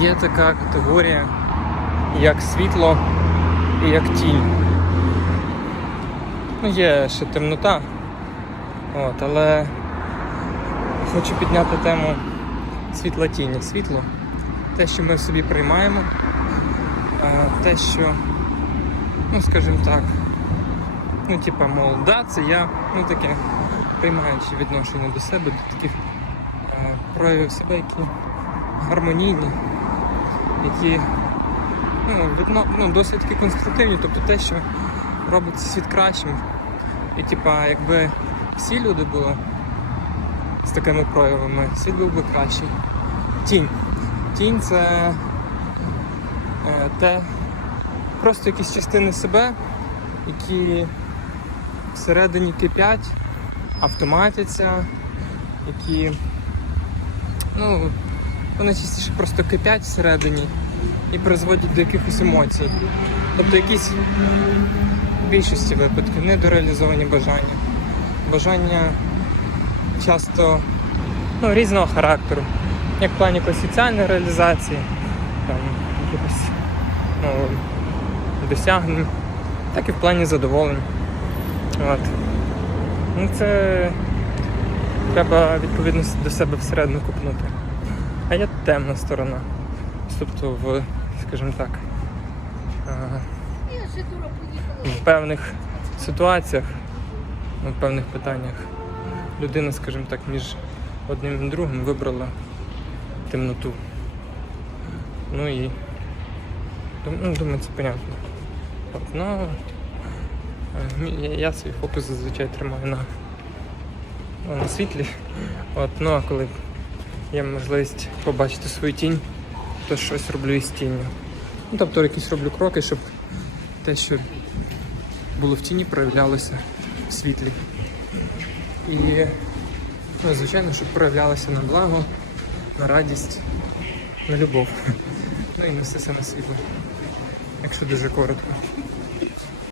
Є така категорія, як світло і як тінь. Ну, є ще темнота. От, але хочу підняти тему світла тіні. Світло те, що ми собі приймаємо, те, що, ну скажімо так, ну, типа, мол, да, це я, ну таке приймаючи відношення до себе, до таких е, проявів себе, які гармонійні, які ну, відно, ну, досить таки конструктивні, тобто те, що робить світ кращим. І типа, якби всі люди були з такими проявами, світ був би кращий. Тінь. Тінь це е, те, просто якісь частини себе, які всередині кипять, автоматяться, які ну, вони частіше просто кипять всередині і призводять до якихось емоцій. Тобто якісь в більшості випадків недореалізовані бажання. Бажання часто ну, різного характеру. Як в плані соціальної реалізації, там, якихось ну, досягнень, так і в плані задоволень. От. Ну, це треба відповідно до себе всередину купнути. А є темна сторона. Тобто в, скажімо так, е, в певних ситуаціях, в певних питаннях людина, скажімо так, між одним і другим вибрала темноту. Ну і ну, думаю, це понятно. От, ну, е, я, свій фокус зазвичай тримаю на, на світлі. От, ну а коли є можливість побачити свою тінь, то щось роблю із тінню. Ну, тобто якісь роблю кроки, щоб те, що було в тіні, проявлялося в світлі. І, ну, звичайно, щоб проявлялося на благо, на радість, на любов. Ну і на все саме світло. Якщо дуже коротко.